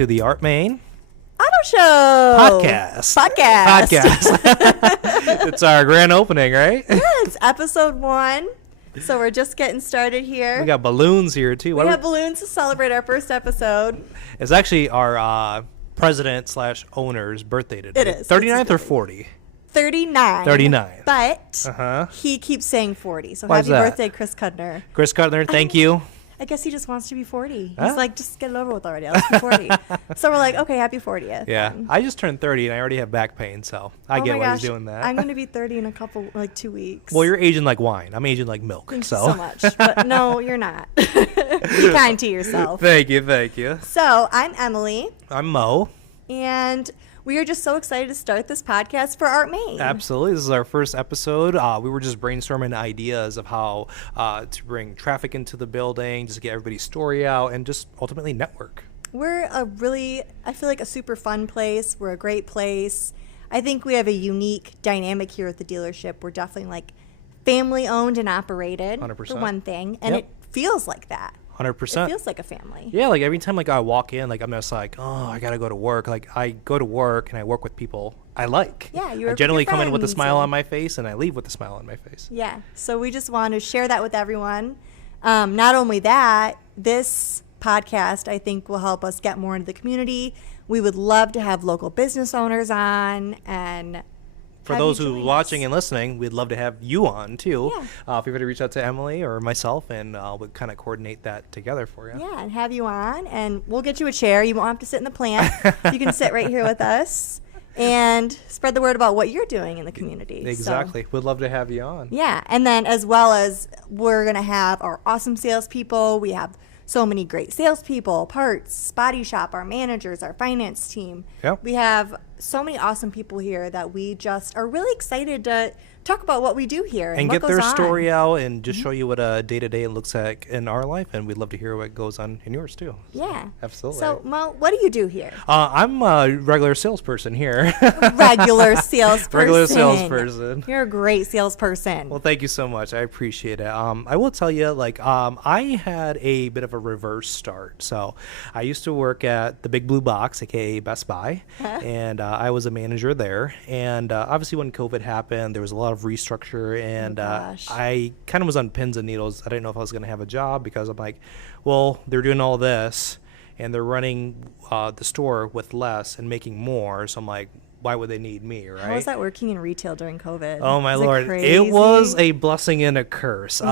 to the Art Moehn Auto Show Podcast. Podcast. It's our grand opening, right? Yeah, it's episode 1. So we're just getting started here. We got balloons here, too. We have balloons to celebrate our first episode. It's actually our president/owner's birthday today. It is. 39th or 40? 39. 39. But he keeps saying 40. So Why is happy that? birthday, Chris Cudner. Chris Cutler, thank you. I guess he just wants to be 40. Huh? He's like, just get it over with already. Let's be 40. So we're like, okay, happy 40th. Yeah, I just turned 30 and I already have back pain, so I get why he's doing that. I'm going to be 30 in a couple, 2 weeks. Well, you're aging like wine. I'm aging like milk. Thank you so much. But no, you're not. Be kind to yourself. Thank you. So I'm Emily. I'm Mo. And we are just so excited to start this podcast for Art Moehn. Absolutely. This is our first episode. We were just brainstorming ideas of how to bring traffic into the building, just get everybody's story out, and just ultimately network. We're I feel like a super fun place. We're a great place. I think we have a unique dynamic here at the dealership. We're definitely like family owned and operated 100%. for one thing. And it feels like that. 100%. It feels like a family. Yeah, like every time I walk in, I'm just like, oh, I gotta go to work. Like I go to work and I work with people I like. Yeah, I generally come in with a smile on my face and I leave with a smile on my face. Yeah, so we just want to share that with everyone. Not only that, this podcast I think will help us get more into the community. We would love to have local business owners on and. For those who are watching and listening, we'd love to have you on, too. Yeah. Feel free to reach out to Emily or myself, and we'll kind of coordinate that together for you. Yeah, and have you on, and we'll get you a chair. You won't have to sit in the plant. You can sit right here with us and spread the word about what you're doing in the community. Exactly. So, we'd love to have you on. Yeah, and then as well as we're going to have our awesome salespeople. We have so many great salespeople, parts, body shop, our managers, our finance team. Yep. We have so many awesome people here that we just are really excited to talk about what we do here and get what their goes on. story out and just show you what a day-to-day looks like in our life, and we'd love to hear what goes on in yours too. Yeah. Absolutely. So, Mo, what do you do here? I'm a regular salesperson here. Regular salesperson. You're a great salesperson. Well, thank you so much. I appreciate it. I will tell you, I had a bit of a reverse start. So I used to work at the Big Blue Box, aka Best Buy, and I was a manager there. And obviously when COVID happened, there was a lot of restructure, and I kind of was on pins and needles. I didn't know if I was going to have a job because I'm like, well, they're doing all this and they're running the store with less and making more. So I'm like, why would they need me, right? How was that working in retail during COVID? Oh, my Lord. It was a blessing and a curse.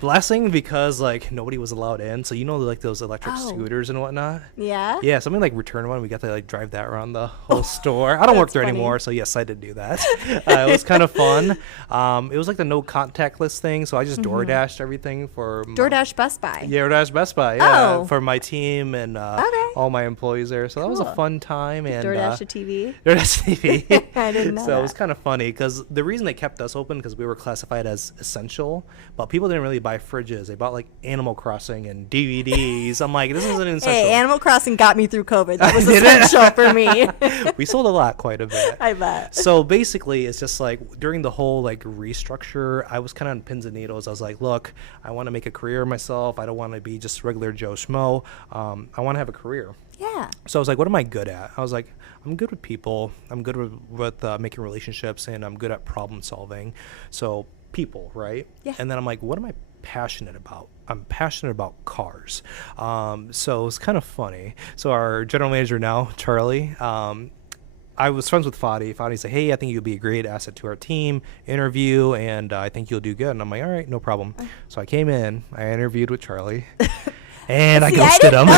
Blessing because, nobody was allowed in. So, those electric scooters and whatnot? Yeah? Yeah, somebody, returned one. We got to, drive that around the whole store. I don't work there anymore, so, yes, I did do that. It was kind of fun. It was, the no contactless thing, so I just DoorDashed everything for... DoorDash Best Buy? Yeah, DoorDash Best Buy, yeah, for my team and all my employees there. So, that was a fun time. And DoorDash a TV? DoorDash TV. I didn't know that. It was kind of funny because the reason they kept us open because we were classified as essential, but people didn't really buy fridges. They bought Animal Crossing and DVDs. I'm like, this isn't essential. Hey, Animal Crossing got me through COVID. That was essential for me. We sold a lot, quite a bit. I bet. So basically, it's just during the whole restructure, I was kind of on pins and needles. I was like, look, I want to make a career of myself. I don't want to be just regular Joe Schmo. I want to have a career. Yeah. So I was like, what am I good at? I was like, I'm good with people. I'm good with making relationships, and I'm good at problem solving. So people, right? Yeah. And then I'm like, what am I passionate about? I'm passionate about cars. So it was kind of funny. So our general manager now, Charlie, I was friends with Fadi. Fadi said, hey, I think you'll be a great asset to our team, interview, and I think you'll do good. And I'm like, all right, no problem. So I came in, I interviewed with Charlie, and I ghosted him.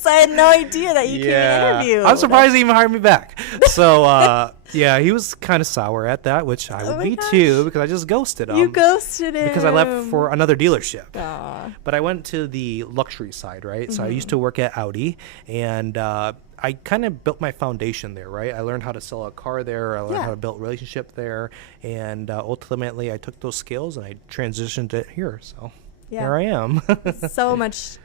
So I had no idea that you came to interview. I'm surprised he even hired me back. So, he was kind of sour at that, which I would be too, because I just ghosted him. You ghosted him. Because I left for another dealership. Aww. But I went to the luxury side, right? So I used to work at Audi, and I kind of built my foundation there, right? I learned how to sell a car there. I learned how to build a relationship there. And ultimately, I took those skills and I transitioned it here. So here I am. So much,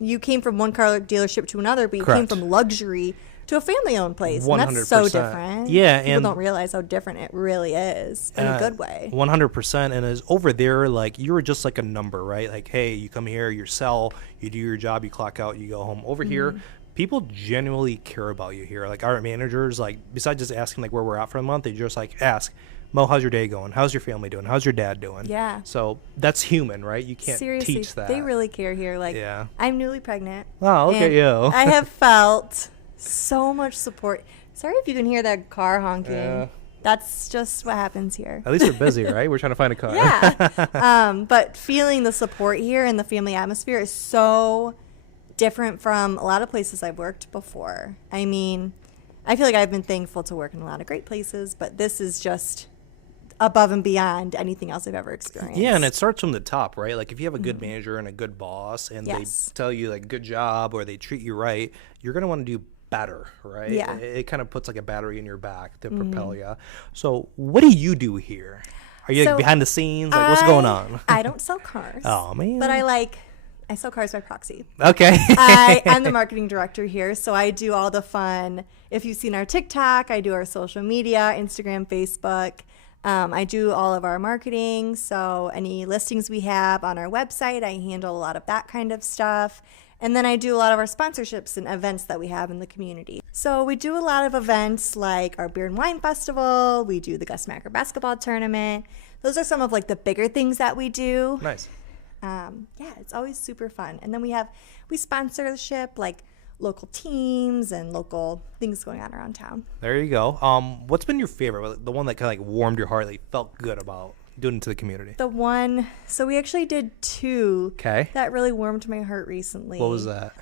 you came from one car dealership to another, but you came from luxury to a family-owned place. 100%. And that's so different. Yeah. People don't realize how different it really is in a good way. 100%. And is over there, you were just like a number, right? Hey, you come here, you sell, you do your job, you clock out, you go home. Over here, people genuinely care about you here. Like our managers, like besides just asking like where we're at for the month, they just like ask, Mo, how's your day going? How's your family doing? How's your dad doing? Yeah. So that's human, right? You can't Seriously, teach that. they really care here. Like, Yeah. I'm newly pregnant. Oh, look at and you. I have felt so much support. Sorry if you can hear that car honking. Yeah. That's just what happens here. At least we're busy, right? We're trying to find a car. Yeah. But feeling the support here and the family atmosphere is so different from a lot of places I've worked before. I mean, I feel like I've been thankful to work in a lot of great places, but this is just above and beyond anything else I've ever experienced. Yeah, and it starts from the top, right? Like if you have a good manager and a good boss and Yes. they tell you like good job or they treat you right, you're going to want to do better, right? Yeah. It kind of puts like a battery in your back to propel you. So what do you do here? Are you like So behind the scenes? Like what's going on? I don't sell cars. Oh, man. But I sell cars by proxy. Okay. I'm the marketing director here, so I do all the fun. If you've seen our TikTok, I do our social media, Instagram, Facebook. I do all of our marketing, so any listings we have on our website, I handle a lot of that kind of stuff. And then I do a lot of our sponsorships and events that we have in the community. So we do a lot of events like our Beer and Wine Festival. We do the Gus Macker Basketball Tournament. Those are some of like the bigger things that we do. Nice. Yeah, it's always super fun. And then we sponsorship like local teams and local things going on around town. There you go. What's been your favorite? The one that kind of like warmed your heart, that you felt good about doing to the community? So we actually did two 'Kay. that really warmed my heart recently. What was that?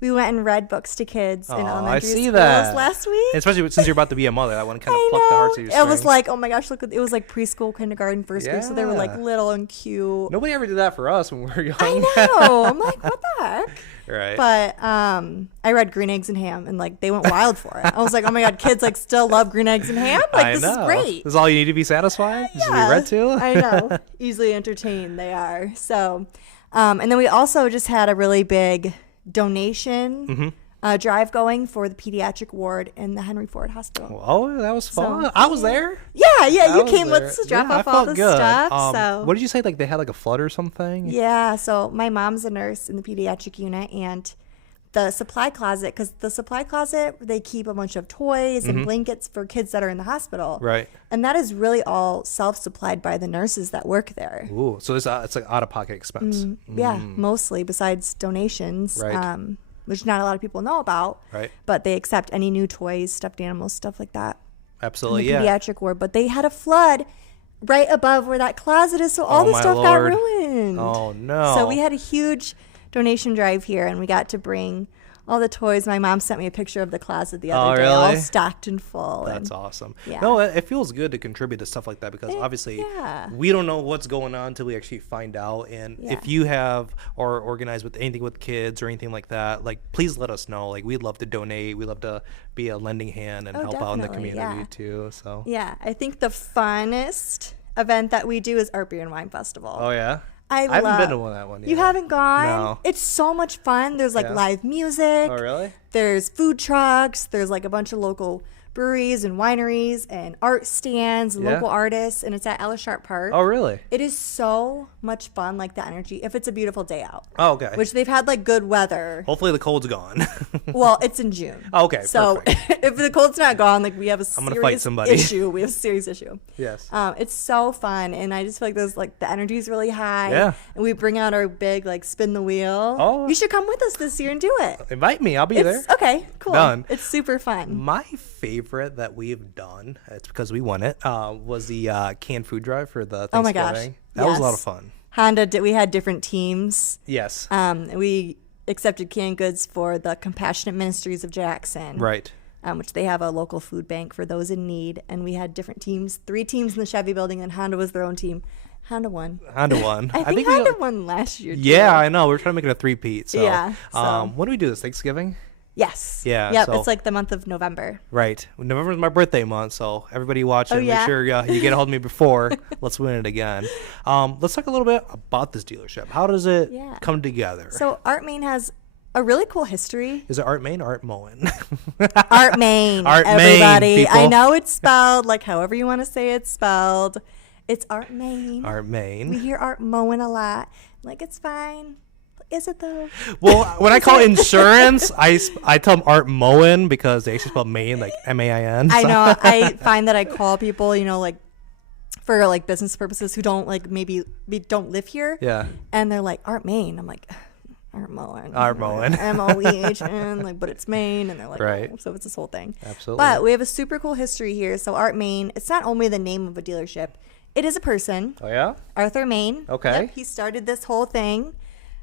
We went and read books to kids in Oh, elementary I see schools that. last week. Especially since you're about to be a mother, that one kind of I plucked the know. hearts of your It was strings. like, oh my gosh, it was like preschool, kindergarten, first grade, so they were like Yeah. little and cute. Nobody ever did that for us when we were young. I know. I'm like, what the heck? Right. But I read Green Eggs and Ham, and like they went wild for it. I was like, oh my god, kids like still love Green Eggs and Ham. Like I this know. is great. This is all you need to be satisfied? Just to be read to? I know. Easily entertained they are. So, and then we also just had a really big donation drive going for the pediatric ward in the Henry Ford Hospital. Oh, that was fun. So, I was there. Yeah, I you was came with there. us to drop Yeah, off I all felt the good. stuff. So What did you say? Like they had like a flood or something? yeah, so my mom's a nurse in the pediatric unit, and the supply closet, because the supply closet, they keep a bunch of toys and blankets for kids that are in the hospital. Right. And that is really all self-supplied by the nurses that work there. Ooh, so it's like out-of-pocket expense. Yeah, mostly besides donations, Right. which not a lot of people know about. Right. But they accept any new toys, stuffed animals, stuff like that. Absolutely, in the yeah. pediatric ward. But they had a flood right above where that closet is, so all Oh, the my stuff Lord. got ruined. Oh, no. So we had a huge donation drive here, and we got to bring all the toys. My mom sent me a picture of the closet the other day, all really? stocked and full. That's and awesome. yeah. No, it feels good to contribute to stuff like that because obviously yeah. we don't know what's going on until we actually find out. And Yeah. if you have or organize with anything with kids or anything like that, like please let us know. Like we'd love to donate. We'd love to be a lending hand and Oh, help out in the definitely, community yeah. too. So Yeah, I think the funnest event that we do is Art Beer and Wine Festival. Oh yeah. I haven't been to that one yet. You haven't gone? No. It's so much fun. There's like Yeah. live music. Oh really? There's food trucks. There's like a bunch of local breweries and wineries and art stands and Yeah. local artists. And it's at Ella Sharp Park. Oh really? It is so much fun, like the energy, if it's a beautiful day out. Oh okay. Which they've had like good weather. Hopefully the cold's gone. Well, it's in June. Okay, So perfect. if the cold's not gone, like we have a I'm gonna fight serious somebody. issue. We have a serious issue. Yes. It's so fun, and I just feel like there's like the energy is really high. Yeah. And we bring out our big like spin the wheel. Oh. You should come with us this year and do it. Invite me. I'll be there. It's okay. Cool. Done. It's super fun. My favorite that we've done, it's because we won it, was the canned food drive for the Oh my Thanksgiving. gosh. That was a lot Yes. of fun. Honda we had different teams. Yes. We accepted canned goods for the Compassionate Ministries of Jackson. Right. Which they have a local food bank for those in need. And we had different teams, 3 teams in the Chevy building, and Honda was their own team. Honda won. Honda won. I think we- Honda won last year, too. Yeah, I know. We're trying to make it a three-peat. So, Yeah, so- when do we do this? Thanksgiving? Yes. Yeah, Yep, so- it's like the month of November. Right. November is my birthday month, so everybody watching, Oh, yeah? make sure you get a hold of me before. Let's win it again. Let's talk a little bit about this dealership. How does it Yeah. come together? So Art Moehn has a really cool history. Is it Art Moehn or Art Moehn? Art Moehn, Art Moehn, everybody. I people. know it's spelled like however you want to say it's spelled. It's Art Moehn. Art We Moehn. hear Art Moehn a lot. Like, it's fine. is it though? Well, when I call insurance, I tell them Art Moehn because they actually spell Maine like Main. I know. I find that I call people, like for like business purposes who don't like maybe don't live here. Yeah. And they're like Art Moehn. I'm like Art Moehn. Art Moehn. Moehn. Like, but it's Maine, and they're like, right. Oh, so it's this whole thing. Absolutely. But we have a super cool history here. So Art Moehn, it's not only the name of a dealership, it is a person. Oh yeah. Arthur Moehn. Okay. Yep, he started this whole thing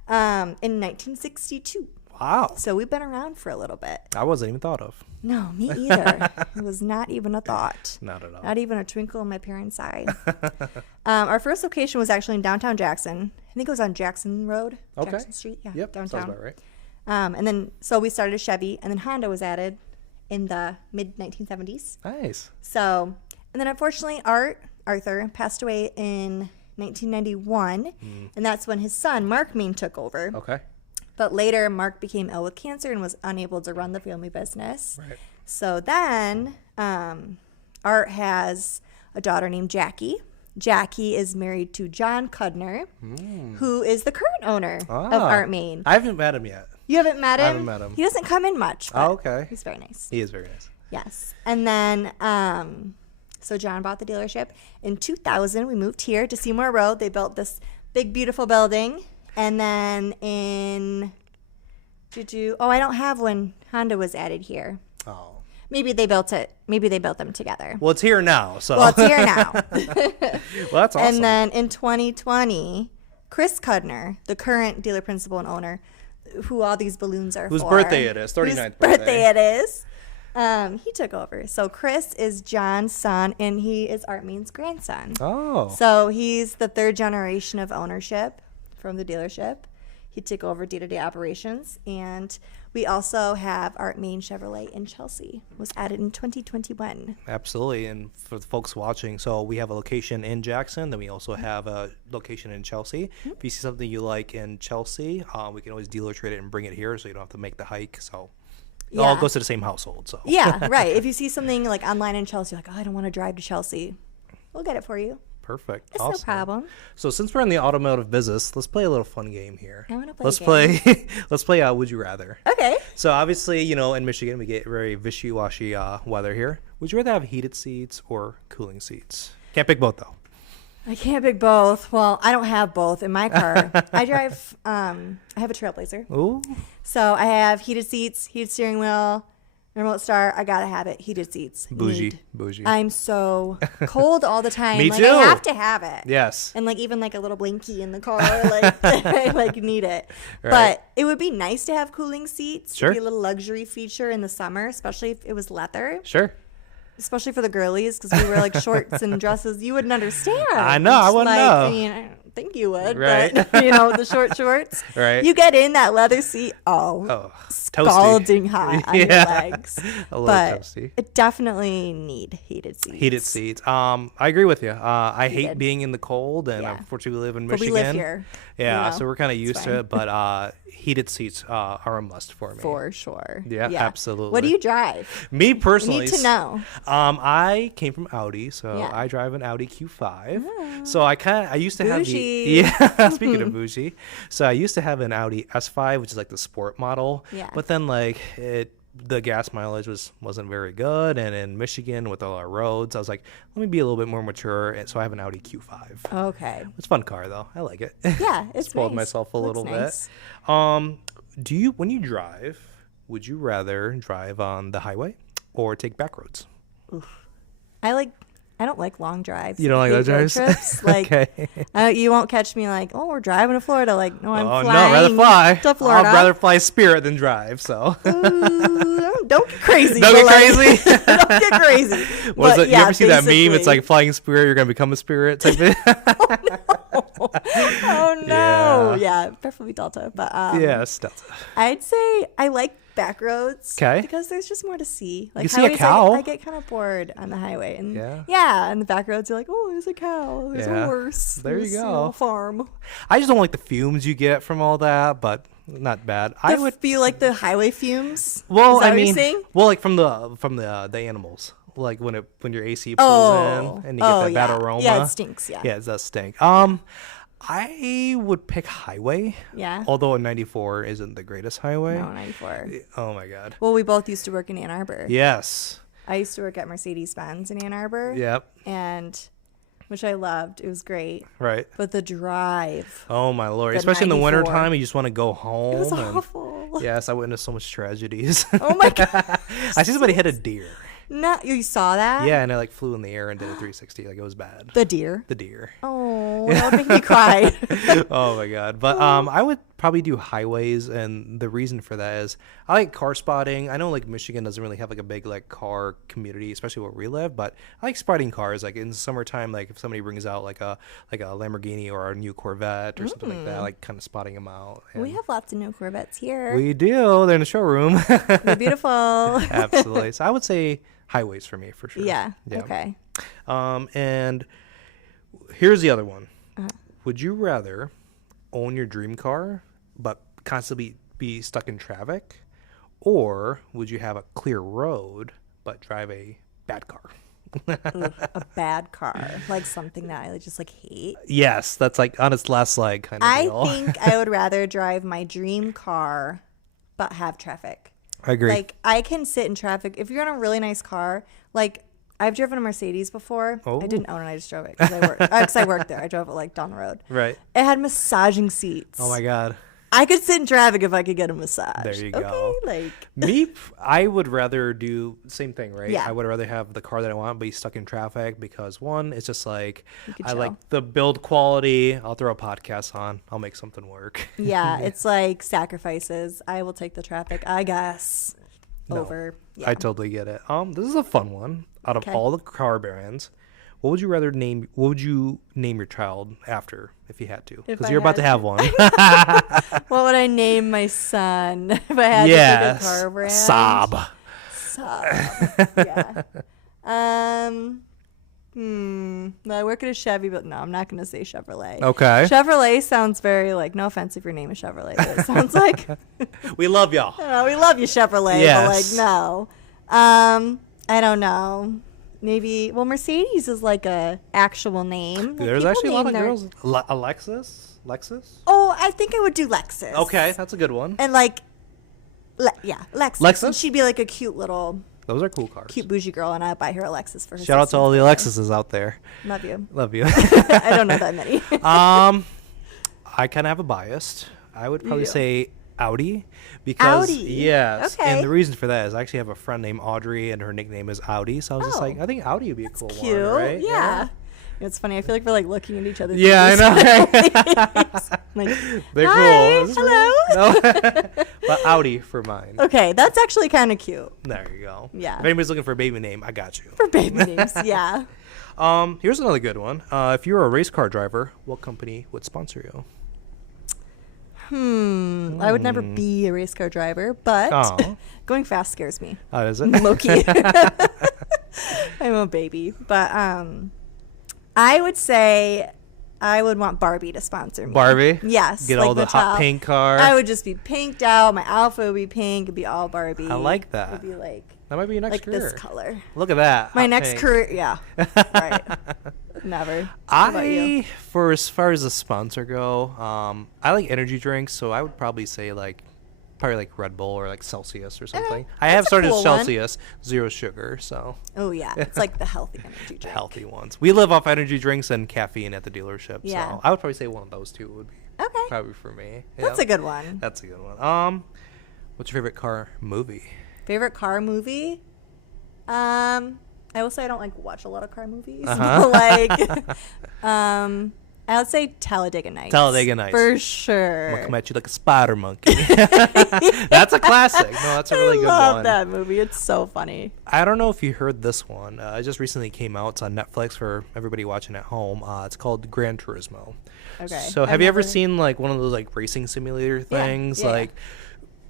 in 1962. Wow. So we've been around for a little bit. I wasn't even thought of. No, me either. It was not even a thought. Not at all. Not even a twinkle in my parents' eye. Our first location was actually in downtown Jackson. I think it was on Jackson Road. Okay. Jackson Street. Yeah. Yep. Downtown. Sounds about right. And then, so we started a Chevy, and then Honda was added in the mid 1970s. Nice. So, and then unfortunately, Arthur passed away in 1991, and that's when his son, Mark Moehn, took over. Okay. But later, Mark became ill with cancer and was unable to run the family business. Right. So then, Art has a daughter named Jackie. Jackie is married to John Cudner, who is the current owner of Art Moehn. I haven't met him yet. You haven't met him? I haven't met him. He doesn't come in much. But Oh, okay. He's very nice. He is very nice. Yes. And then, so John bought the dealership. In 2000, we moved here to Seymour Road. They built this big, beautiful building. And then in, I don't have when Honda was added here. Oh. Maybe they built it. Maybe they built them together. Well, it's here now. So. Well, it's here now. Well, that's awesome. And then in 2020, Chris Cudner, the current dealer principal and owner, who all these balloons are Whose for. birthday it is, 39th Whose birthday. birthday it is. He took over. So Chris is John's son, and he is Art Moehn's grandson. Oh. So he's the third generation of ownership from the dealership. He took over day-to-day operations, and we also have Art Moehn Chevrolet in Chelsea. Was added in 2021. Absolutely. And for the folks watching, so we have a location in Jackson, then we also have a location in Chelsea. If you see something you like in Chelsea, we can always dealer trade it and bring it here so you don't have to make the hike. So it all goes to the same household. So Yeah, right. If you see something like online in Chelsea, like, oh, I don't want to drive to Chelsea, we'll get it for you. Perfect. It's Awesome. no problem. So since we're in the automotive business, let's play a little fun game here. I want to play Let's a game. play. Let's play. Would you rather? Okay. So obviously, in Michigan we get very wishy-washy weather here. Would you rather have heated seats or cooling seats? Can't pick both though. I can't pick both. Well, I don't have both in my car. I drive, I have a Trailblazer. Ooh. So I have heated seats, heated steering wheel, remote start. I gotta have it. Heated seats. Bougie. Need. Bougie. I'm so cold all the time. Me like, too. I have to have it. Yes. And like even like a little blankie in the car, like I like need it. Right. But it would be nice to have cooling seats. Sure. It'd be a little luxury feature in the summer, especially if it was leather. Sure. Especially for the girlies, because we wear like shorts and dresses. You wouldn't understand. I know. I wouldn't like, know. I mean, I don't think you would. Right. But, the short shorts. Right. You get in that leather seat. Oh, Scalding hot on your legs. A little But toasty. it definitely need heated seats. Heated seats. I agree with you. I hate Heated. being in the cold, and Yeah. unfortunately we live in But Michigan. we live here. Yeah, so we're kind of used it's to it. But heated seats are a must for me. For sure. Yeah, absolutely. What do you drive? Me I personally, need to know. I came from Audi, so Yeah. I drive an Audi Q5. So I used to have Bougie. speaking of bougie, so I used to have an Audi S5, which is like the sport model. Yeah. But then the gas mileage wasn't very good, and in Michigan with all our roads, I was like, let me be a little bit more mature, and so I have an Audi Q5. Okay. It's a fun car though. I like it. Yeah, it's Spoiled nice. myself a Looks little nice. bit. When you drive, would you rather drive on the highway or take back roads? I don't like long drives. You don't like Big those road drives? trips. Like, Okay. you won't catch me like, oh, we're driving to Florida. Like, no, I'm Oh flying no, I'd rather fly. to Florida. I'd rather fly Spirit than drive. So. Ooh, don't get crazy. Don't but, get crazy? don't get crazy. Was But, it? You yeah, ever see that meme? It's basically. like flying Spirit, you're gonna become a spirit type of. Oh no. Yeah, preferably Delta. But Yes, Delta. I'd say I like back roads. 'Kay. Because there's just more to see. Like You see a highways, cow. I get kind of bored on the highway. And Yeah. and the back roads you're like, oh, there's a cow, there's a Yeah. horse. There you there's, go. a farm. I just don't like the fumes you get from all that, but not bad. I would. feel like the highway fumes. Well, Is that I what you're mean, saying? well, like from the animals, like when your AC pulls Oh, in and you get that bad yeah. aroma. Yeah, it stinks. Yeah. Yeah, it does stink. I would pick highway. Yeah. Although a 94 isn't the greatest highway. No, 94. Oh my God. Well, we both used to work in Ann Arbor. Yes. I used to work at Mercedes-Benz in Ann Arbor. Yep. And which I loved. It was great. Right. But the drive. Oh my Lord. The Especially in the 94. wintertime, you just want to go home. It was and- awful. Yes, I witnessed so much tragedies. Oh my God. I see somebody hit a deer. No, you saw that? Yeah, and it like flew in the air and did a 360. Like it was bad. The deer. The deer. Oh, that would make me cry. Oh my God. But I would probably do highways, and the reason for that is I like car spotting. I know like Michigan doesn't really have like a big like car community, especially where we live, but I like spotting cars. Like in summertime, like if somebody brings out like a Lamborghini or a new Corvette or something like that, I like kind of spotting them out. We And have lots of new Corvettes here. we do. They're in the showroom. They're beautiful. Absolutely. So I would say highways for me for sure. Yeah. Okay. And here's the other one. Would you rather own your dream car but constantly be stuck in traffic, or would you have a clear road but drive a bad car? Ugh, a bad car, like something that I just like hate. Yes, that's like on its last leg kind of I deal. think I would rather drive my dream car but have traffic. I agree. Like I can sit in traffic if you're in a really nice car. Like I've driven a Mercedes before. Oh. I didn't own it. I just drove it because I worked there. I drove it like down the road. Right. It had massaging seats. Oh my God. I could sit in traffic if I could get a massage. There you okay? go. Like Me, I would rather do same thing, right? Yeah. I would rather have the car that I want, but be stuck in traffic because one, it's just like You could I chill. like the build quality. I'll throw a podcast on. I'll make something work. yeah, it's like sacrifices. I will take the traffic, I guess. No, Over. Yeah. I totally get it. This is a fun one. Out of Okay. all the car brands, what would you rather name? What would you name your child after if you had to? If Because I you're about to had have one. What would I name my son if I had to Yes, pick a car brand? Saab. Saab. Yeah. I work at a Chevy, but no, I'm not going to say Chevrolet. Okay. Chevrolet sounds very like, no offense if your name is Chevrolet, but it sounds like, We love y'all. we love you, Chevrolet, Yes. but like, no. I don't know. Maybe, well, Mercedes is like a actual name. Like, There's people actually a lot name of their- girls. Alexis. Lexus. Oh, I think I would do Lexus. Okay, that's a good one. And like, yeah, Lexus. Lexus? And she'd be like a cute little, Those are cool cars. cute bougie girl, and I'd buy her a Lexus for her. Shout out to all the 16th Alexuses out there. birthday. Love you. Love you. I don't know that many. I kind of have a bias. I would probably do. say Audi because Audi. yes, Okay. and the reason for that is I actually have a friend named Audrey, and her nickname is Audi. So I was just Oh. like, I think Audi would be a cool Cute. one, right? Yeah. It's funny. I feel like we're like looking at each other. Yeah, I know. Like, They're hi, cool. Is this hello. right? No, but Audi for mine. Okay, that's actually kind of cute There you go. Yeah. If anybody's looking for a baby name, I got you. for baby names. Yeah. Here's another good one. If you were a race car driver, what company would sponsor you? I would never be a race car driver, but Oh. going fast scares me. How is it? Low-key. I'm a baby. But I would say I would want Barbie to sponsor me. Barbie? Yes. Get like all the hot Mattel. pink car. I would just be pinked out. My outfit would be pink. It'd be all Barbie. I like that. It would be like That might be your next career. this color. Look at that. My hot next pink. career, yeah. Right. Never. What about you? For as far as the sponsor go, I like energy drinks, so I would probably say probably like Red Bull or like Celsius or something. I have that's a started cool one. Celsius, 0 sugar, so Oh yeah, it's like the healthy energy drink. the healthy ones. We live off energy drinks and caffeine at the dealership, Yeah. so I would probably say one of those two would be Okay, probably for me. that's Yeah. a good one. That's a good one. What's your favorite car movie? Favorite car movie? I will say I don't like watch a lot of car movies. Uh-huh. But like, I would say Talladega Nights. Talladega Nights. for I'm sure. gonna come at you like a spider monkey. That's a classic. No, that's a really good I love one. that movie. It's so funny. I don't know if you heard this one. It just recently came out. It's on Netflix for everybody watching at home. It's called Gran Turismo. Okay. So I've have you ever never- seen like one of those like racing simulator Yeah, things? yeah, yeah. Like,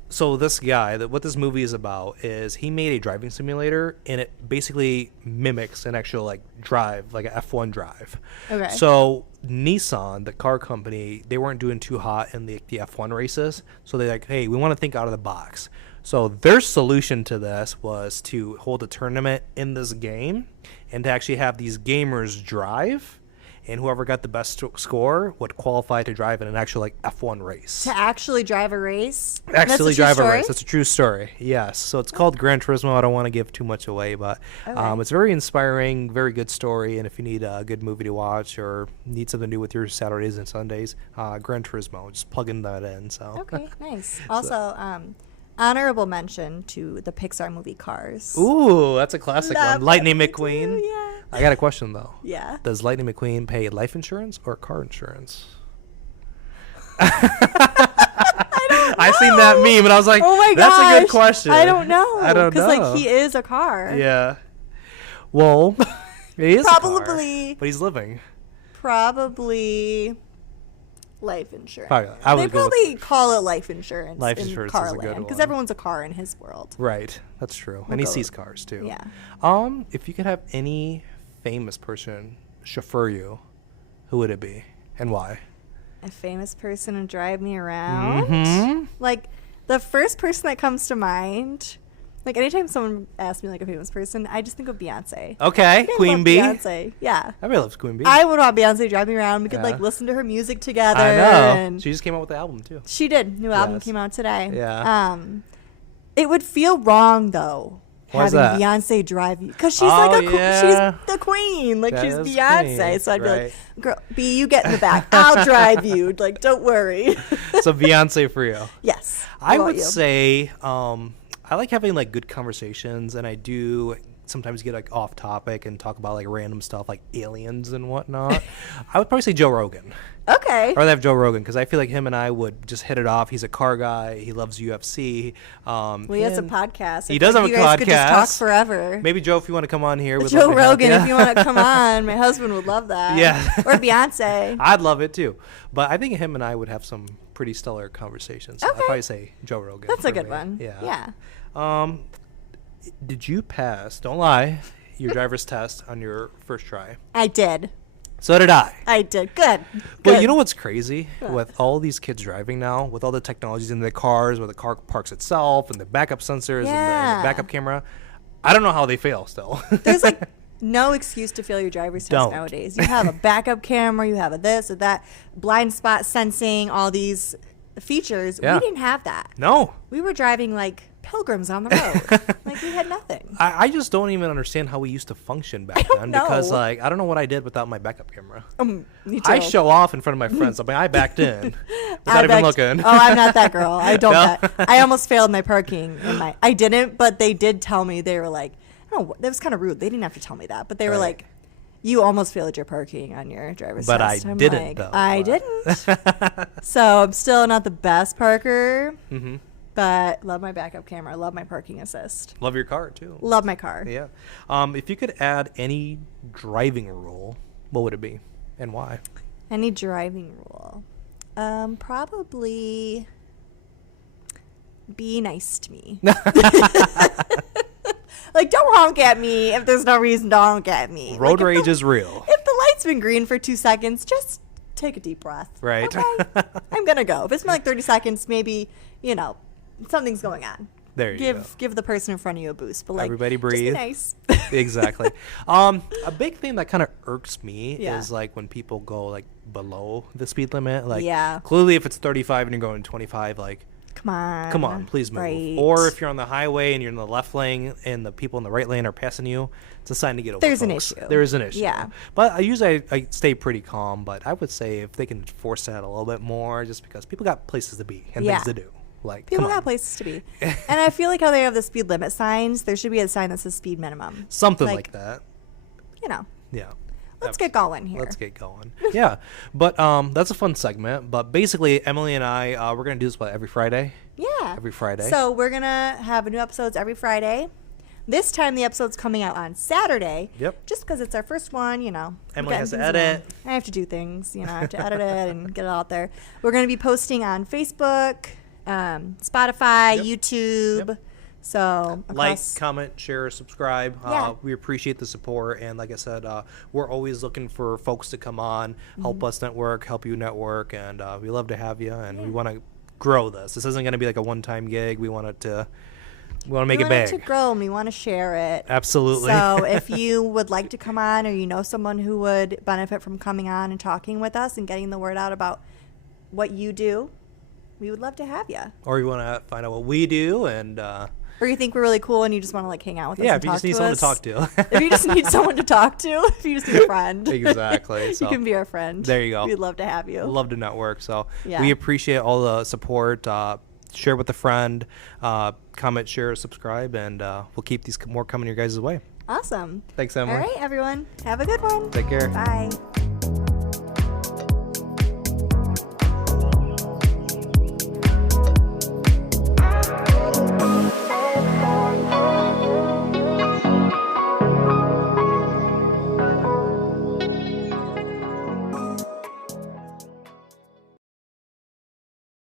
so this guy, what this movie is about is he made a driving simulator, and it basically mimics an actual like drive, like an F1 drive. Okay. So Nissan, the car company, they weren't doing too hot in the F1 races. So they're like, hey, we want to think out of the box. So their solution to this was to hold a tournament in this game and to actually have these gamers drive and whoever got the best score would qualify to drive in an actual like F1 race. To actually drive a race? Actually drive a story? race. That's a true story. Yes. So it's called Gran Turismo. I don't want to give too much away, but Okay. it's very inspiring, very good story. And if you need a good movie to watch or need something to do with your Saturdays and Sundays, Gran Turismo, just plugging that in. So Okay, nice. Also, honorable mention to the Pixar movie Cars. Ooh, that's a classic Love one. Lightning that McQueen. too, yeah. I got a question though. Yeah. Does Lightning McQueen pay life insurance or car insurance? I seen that meme and I was like, Oh my that's gosh. a good question. I don't know. I don't know. Because like he is a car. Yeah. Well, he is a car, Probably. but he's living. Probably life insurance. Probably. I would They go with- probably call it life insurance. Life in insurance car is a good because one. everyone's a car in his world. Right. That's true. We'll And he go sees with- cars too. Yeah. If you could have any famous person chauffeur you, who would it be and why? A famous person to drive me around. Mhm. Like the first person that comes to mind. Like anytime someone asks me like a famous person, I just think of Beyonce. Okay, I Queen love Bee. Beyonce. Yeah. Everybody loves Queen Bee. I would want Beyonce to drive me around. We could Yeah. like listen to her music together. I know. And She just came out with the album too. she did. New album Yes. came out today. Yeah. It would feel wrong though. Why's having that? Beyonce drive you because she's Oh, like yeah. she's the queen, like That she's is Beyonce. queen, So I'd be right. like, "Girl, B, you get in the back. I'll drive you. Like, don't worry." So Beyonce for you. Yes, I How would about you? say I like having like good conversations, and I do sometimes get like off topic and talk about like random stuff like aliens and whatnot. I would probably say Joe Rogan. Okay. I'd rather have Joe Rogan because I feel like him and I would just hit it off. He's a car guy. He loves UFC. Well, he has a and podcast. He I does feel have like a you guys could just talk podcast. forever. Maybe Joe, if you want to come on here, we'd Joe love to have Rogan, you. if you want to come on, my husband would love that. Yeah. Or Beyonce. I'd love it too. But I think him and I would have some pretty stellar conversations. So I'd Okay. probably say Joe Rogan. That's a for good me. one. Yeah. Yeah. Did you pass, don't lie, your driver's test on your first try? I did. So did I. I did. Good. But Good. you know what's crazy? What? With all these kids driving now, with all the technologies in the cars, where the car parks itself, and the backup sensors, and Yeah. the backup camera, I don't know how they fail still. There's like no excuse to fail your driver's test Don't. nowadays. You have a backup camera, you have a this or that, blind spot sensing, all these features. Yeah. We didn't have that. No. We were driving like pilgrims on the road. Like we had nothing. I just don't even understand how we used to function back don't then because know. like I don't know what I did without my backup camera. Me too. I show off in front of my friends. I mean, I backed in I without even backed- looking. Oh, I'm not that girl. I don't. No? back. I almost failed my parking. I didn't, but they did tell me. They were like, oh, that was kind of rude. They didn't have to tell me that, but they were Right. like, you almost failed your parking on your driver's But test. I I'm didn't, like, though. I didn't. So I'm still not the best parker, Hmm. but love my backup camera. Love my parking assist. Love your car too. Love my car. Yeah. If you could add any driving rule, what would it be and why? Any driving rule? Probably be nice to me. Like, don't honk at me if there's no reason to honk at me. Road Like, if rage the- is real. If the light's been green for 2 seconds, just take a deep breath. Right. Okay? I'm gonna go. If it's been like 30 seconds, maybe, something's going on. There you go. Give the person in front of you a boost. But like, Everybody just be breathe. nice. Exactly. A big thing that kind of irks me Yeah. is like when people go like below the speed limit. Like Yeah. clearly if it's 35 and you're going 25, like Come on. please move. Right. Or if you're on the highway and you're in the left lane and the people in the right lane are passing you, it's a sign to get over. There's an folks. issue. There is an issue. Yeah. But I stay pretty calm. But I would say if they can force that a little bit more, just because people got places to be and Yeah. things to do. Like People come got on. places to be. And I feel like how they have the speed limit signs, there should be a sign that says speed minimum. Something like that. Yeah. Let's get going here. Let's get going. Yeah. But that's a fun segment. But basically, Emily and I, we're going to do this every Friday. Yeah. Every Friday. So we're going to have new episodes every Friday. This time the episode's coming out on Saturday. Yep. Just because it's our first one, we're Emily has to getting things edit. along. I have to do things, I have to edit it and get it out there. We're going to be posting on Facebook, Spotify, Yep. YouTube. Yep. So Like, across- comment, share, subscribe. Yeah. We appreciate the support. And like I said, we're always looking for folks to come on, help us network, help you network. And we love to have you. And we want to grow this. This isn't going to be like a one-time gig. We want it to We want to make we it want big. to grow, and we want to share it. Absolutely. So if you would like to come on, or you know someone who would benefit from coming on and talking with us and getting the word out about what you do, we would love to have you. Or you want to find out what we do, and or you think we're really cool and you just want to like hang out with us. yeah, and if you just need someone to talk to. If you just need someone to talk to, if you just need a friend, Exactly. So you can be our friend. there you go. We'd love to have you. Love to network. So Yeah. we appreciate all the support. Share with a friend. Comment, share, subscribe, and we'll keep these more coming your guys' way. Awesome. Thanks, Emily. All right, everyone. Have a good one. Take care. Bye.